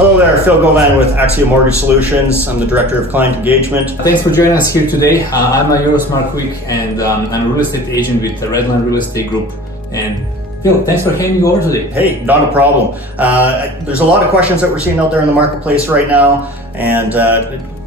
Hello there, Phil Govan with Axiom Mortgage Solutions. I'm the Director of Client Engagement. Thanks for joining us here today. I'm Eurosmart Quick and I'm a real estate agent with the Redland Real Estate Group. And Phil, thanks for having me over today. Hey, not a problem. There's a lot of questions that we're seeing out there in the marketplace right now, and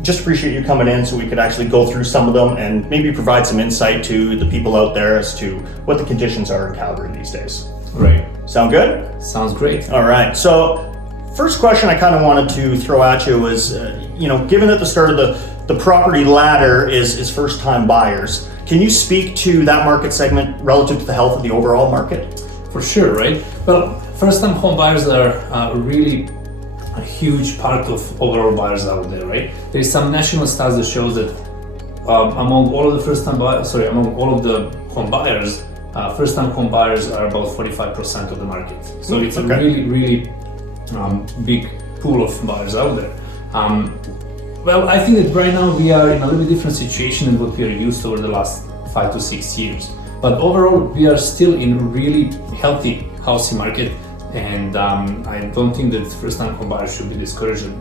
just appreciate you coming in so we could actually go through some of them and maybe provide some insight to the people out there as to what the conditions are in Calgary these days. Right. Sound good? Sounds great. All right. So, first question I kind of wanted to throw at you was, given at the start of the property ladder is first-time buyers, can you speak to that market segment relative to the health of the overall market? For sure, right? Well, first-time home buyers are really a huge part of overall buyers out there, right? There is some national stats that shows that among all of the home buyers, first-time home buyers are about 45% of the market. So it's a really big pool of buyers out there. Well, I think that right now we are in a little bit different situation than what we are used to over the last 5 to 6 years. But overall, we are still in a really healthy housing market, and I don't think that first-time home buyers should be discouraged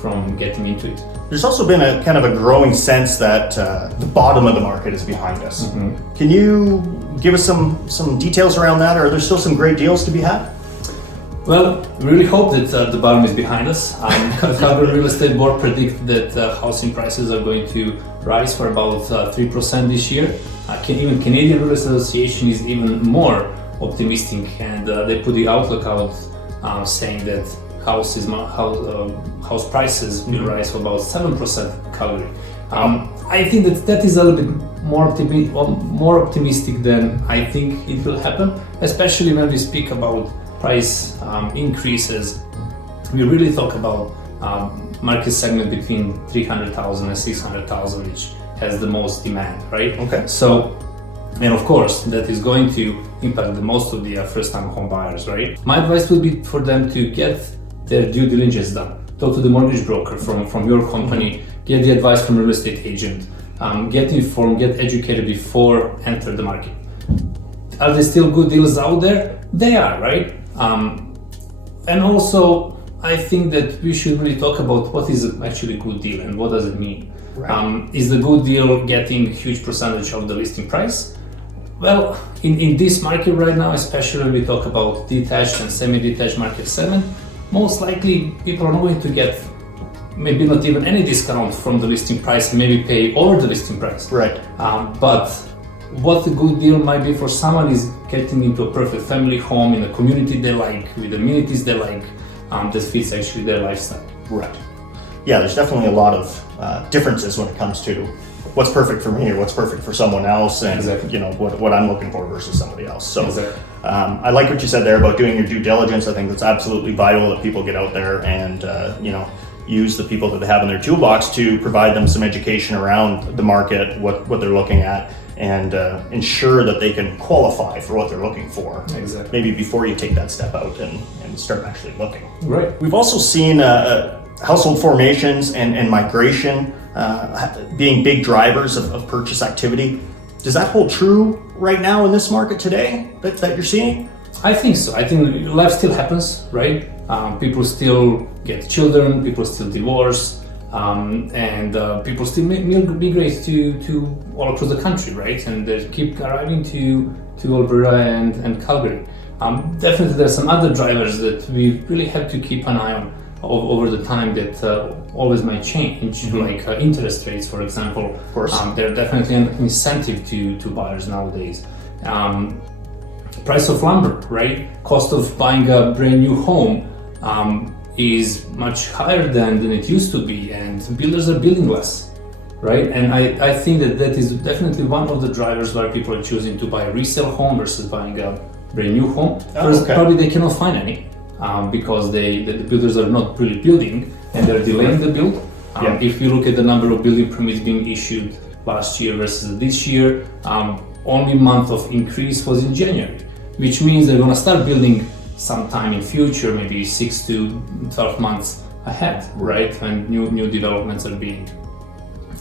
from getting into it. There's also been a kind of a growing sense that the bottom of the market is behind us. Mm-hmm. Can you give us some details around that? Are there still some great deals to be had? Well, we really hope that the bottom is behind us. Calgary Real Estate Board predicts that housing prices are going to rise for about 3% this year. Even Canadian Real Estate Association is even more optimistic, and they put the outlook out saying that house prices will rise for about 7% in Calgary. I think that is a little bit more optimistic than I think it will happen, especially when we speak about price increases. We really talk about market segment between 300,000 and 600,000, which has the most demand, right? Okay. So, and of course, that is going to impact the most of the first-time home buyers, right? My advice would be for them to get their due diligence done. Talk to the mortgage broker from your company, get the advice from a real estate agent, get informed, get educated before enter the market. Are there still good deals out there? They are, right? And also, I think that we should really talk about what is actually a good deal and what does it mean. Right. Is the good deal getting a huge percentage of the listing price? Well, in this market right now, especially when we talk about detached and semi-detached market segment, most likely people are not going to get maybe not even any discount from the listing price, maybe pay over the listing price. Right. But what a good deal might be for someone is getting into a perfect family home in a community they like, with amenities they like, that fits actually their lifestyle. Right. Yeah, there's definitely a lot of differences when it comes to what's perfect for me or what's perfect for someone else, and exactly. What I'm looking for versus somebody else. So exactly. I like what you said there about doing your due diligence. I think that's absolutely vital that people get out there and use the people that they have in their toolbox to provide them some education around the market, what they're looking at, and ensure that they can qualify for what they're looking for. Exactly. Maybe before you take that step out and start actually looking. Right. We've also seen household formations and migration being big drivers of purchase activity. Does that hold true right now in this market today that you're seeing? I think so. I think life still happens, right? People still get children, people still divorce, and people still migrate to all across the country, right? And they keep arriving to Alberta and Calgary. Definitely there's some other drivers that we really have to keep an eye on over the time that always might change, like interest rates, for example. Of course. They're definitely an incentive to buyers nowadays. Price of lumber, right? Cost of buying a brand new home is much higher than it used to be, and builders are building less, right? And I think that is definitely one of the drivers why people are choosing to buy a resale home versus buying a brand new home. First, probably they cannot find any because the builders are not really building and they're delaying the build. If you look at the number of building permits being issued last year versus this year, only month of increase was in January, which means they're going to start building sometime in future, maybe 6 to 12 months ahead, right? When new developments are being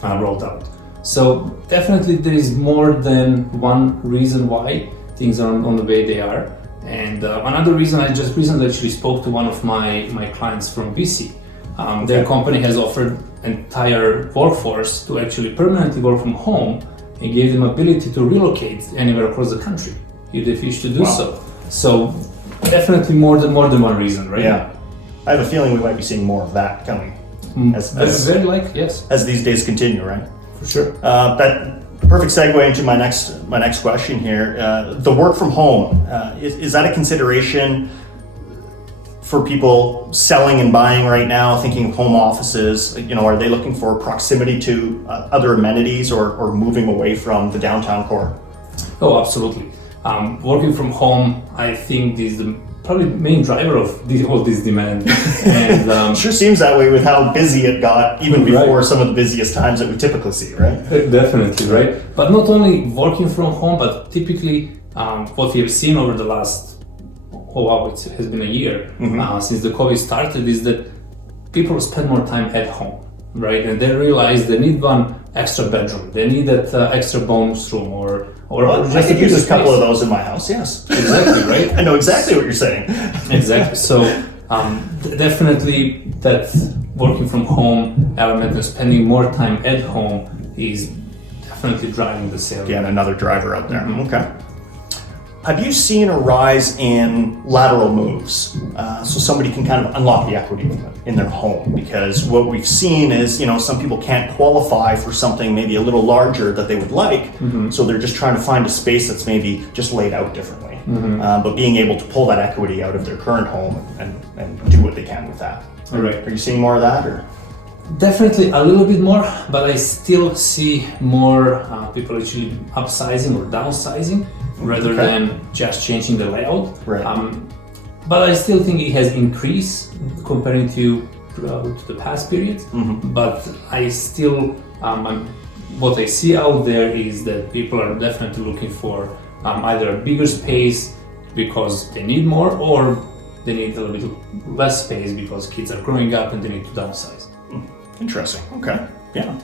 rolled out. So definitely there is more than one reason why things are on the way they are. And another reason, I just recently actually spoke to one of my clients from BC. Their company has offered entire workforce to actually permanently work from home and gave them ability to relocate anywhere across the country if they wish to do so. So definitely more than one reason, right? Yeah. I have a feeling we might be seeing more of that coming as these days continue, right? For sure. That perfect segue into my next question here. The work from home, is that a consideration for people selling and buying right now, thinking of home offices? Are they looking for proximity to other amenities or moving away from the downtown core? Oh, absolutely. Working from home, I think, is the probably main driver of all this demand. And sure seems that way with how busy it got even before some of the busiest times that we typically see, right? Definitely, right? But not only working from home, but typically what we have seen over the last, it has been a year since the COVID started, is that people spend more time at home, right? And they realize they need one extra bedroom, they need that extra bonus room, or I could use a couple of those in my house. Yes, exactly, right? I know exactly what you're saying. Exactly. So definitely that working from home element and spending more time at home is definitely driving the sale. Again, another driver out there. Okay. Have you seen a rise in lateral moves? So somebody can kind of unlock the equity in their home, because what we've seen is, some people can't qualify for something maybe a little larger that they would like. So they're just trying to find a space that's maybe just laid out differently. But being able to pull that equity out of their current home and do what they can with that. Are you seeing more of that, or? Definitely a little bit more, but I still see more people actually upsizing or downsizing rather than just changing the layout. Right. But I still think it has increased comparing to the past periods. But I still, what I see out there is that people are definitely looking for either a bigger space because they need more, or they need a little bit less space because kids are growing up and they need to downsize. Interesting. Okay. Yeah.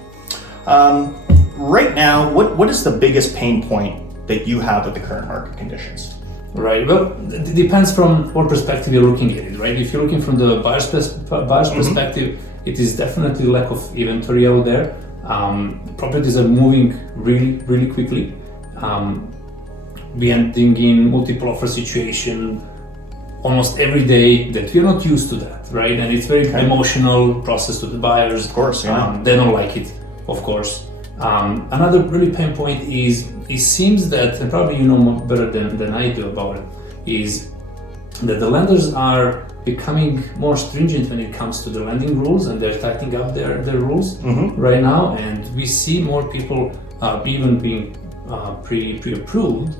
Right now, what is the biggest pain point that you have with the current market conditions? Right. Well, it depends from what perspective you're looking at it, right? If you're looking from the buyer's perspective, it is definitely lack of inventory out there. Properties are moving really, really quickly. We are in multiple offer situation almost every day that we're not used to that, right? And it's very emotional process to the buyers. Of course, yeah. They don't like it, of course. Another really pain point is, it seems that, and probably you know more better than I do about it, is that the lenders are becoming more stringent when it comes to the lending rules, and they're tightening up their rules right now, and we see more people even being pre-approved.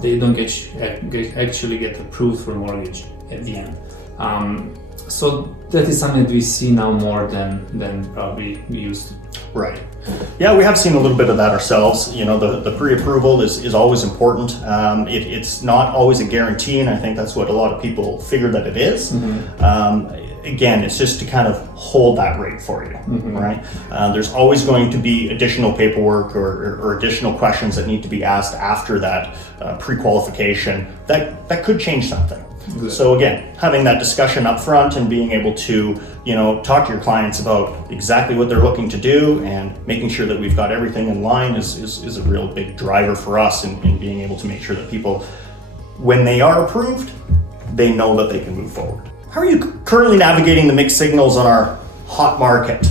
They don't actually get approved for mortgage at the end. So that is something that we see now more than probably we used to. Right. Yeah, we have seen a little bit of that ourselves. The pre-approval is always important. It's not always a guarantee, and I think that's what a lot of people figure that it is. Again, it's just to kind of hold that rate for you, right? There's always going to be additional paperwork or additional questions that need to be asked after that pre-qualification that could change something. Good. So again, having that discussion up front and being able to, talk to your clients about exactly what they're looking to do and making sure that we've got everything in line is a real big driver for us in being able to make sure that people, when they are approved, they know that they can move forward. How are you currently navigating the mixed signals on our hot market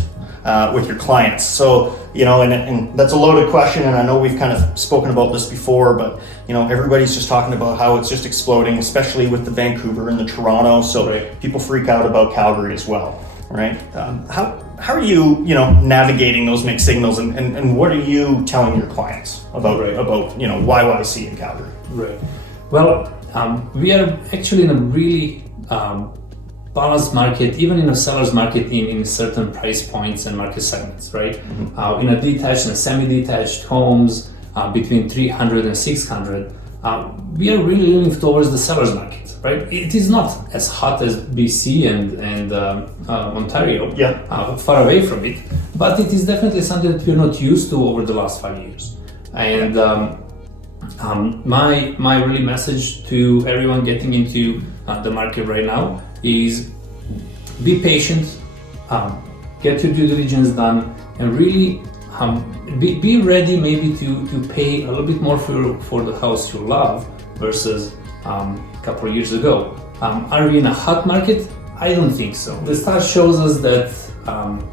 with your clients? So, and that's a loaded question, and I know we've kind of spoken about this before, but everybody's just talking about how it's just exploding, especially with the Vancouver and the Toronto. So people freak out about Calgary as well, right? How are you, navigating those mixed signals, and what are you telling your clients about YYC in Calgary? Right. Well, we are actually in a really balanced market, even in a seller's market in certain price points and market segments, right? In a detached and semi-detached homes between 300 and 600, we are really leaning towards the seller's market, right? It is not as hot as BC and Ontario, far away from it, but it is definitely something that we're not used to over the last 5 years. And My really message to everyone getting into the market right now is be patient, get your due diligence done, and really be ready maybe to pay a little bit more for the house you love versus a couple of years ago. Are we in a hot market? I don't think so. The stat shows us that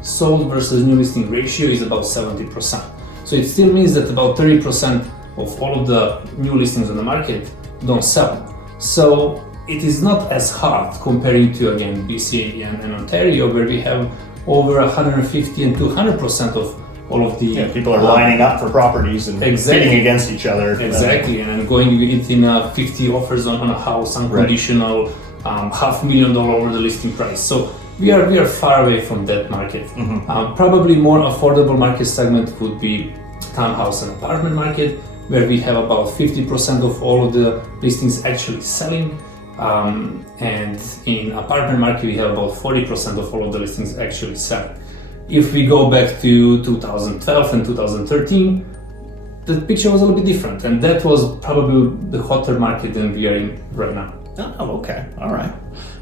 sold versus new listing ratio is about 70%. So it still means that about 30% of all of the new listings on the market don't sell. So it is not as hard comparing to, again, BC and Ontario, where we have over 150 and 200% of all of the people are lining up for properties and bidding against each other. Exactly, and going within 50 offers on a house, unconditional, $500,000 over the listing price. So we are far away from that market. Probably more affordable market segment would be townhouse and apartment market, where we have about 50% of all of the listings actually selling. And in apartment market, we have about 40% of all of the listings actually selling. If we go back to 2012 and 2013, the picture was a little bit different, and that was probably the hotter market than we are in right now. Oh, okay, all right.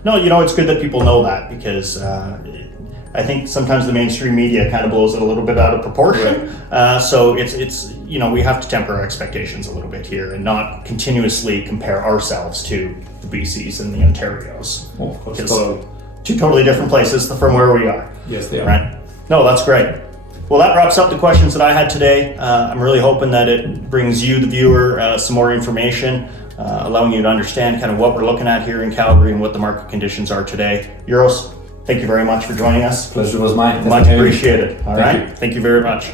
No, it's good that people know that, because I think sometimes the mainstream media kind of blows it a little bit out of proportion. So it's we have to temper our expectations a little bit here and not continuously compare ourselves to the BCs and the Ontarios. Because two totally different places from where we are. Yes, they are. Right? No, that's great. Well, that wraps up the questions that I had today. I'm really hoping that it brings you, the viewer, some more information, allowing you to understand kind of what we're looking at here in Calgary and what the market conditions are today. Euros, thank you very much for joining us. Pleasure was mine. Much appreciated. All right. Thank you very much.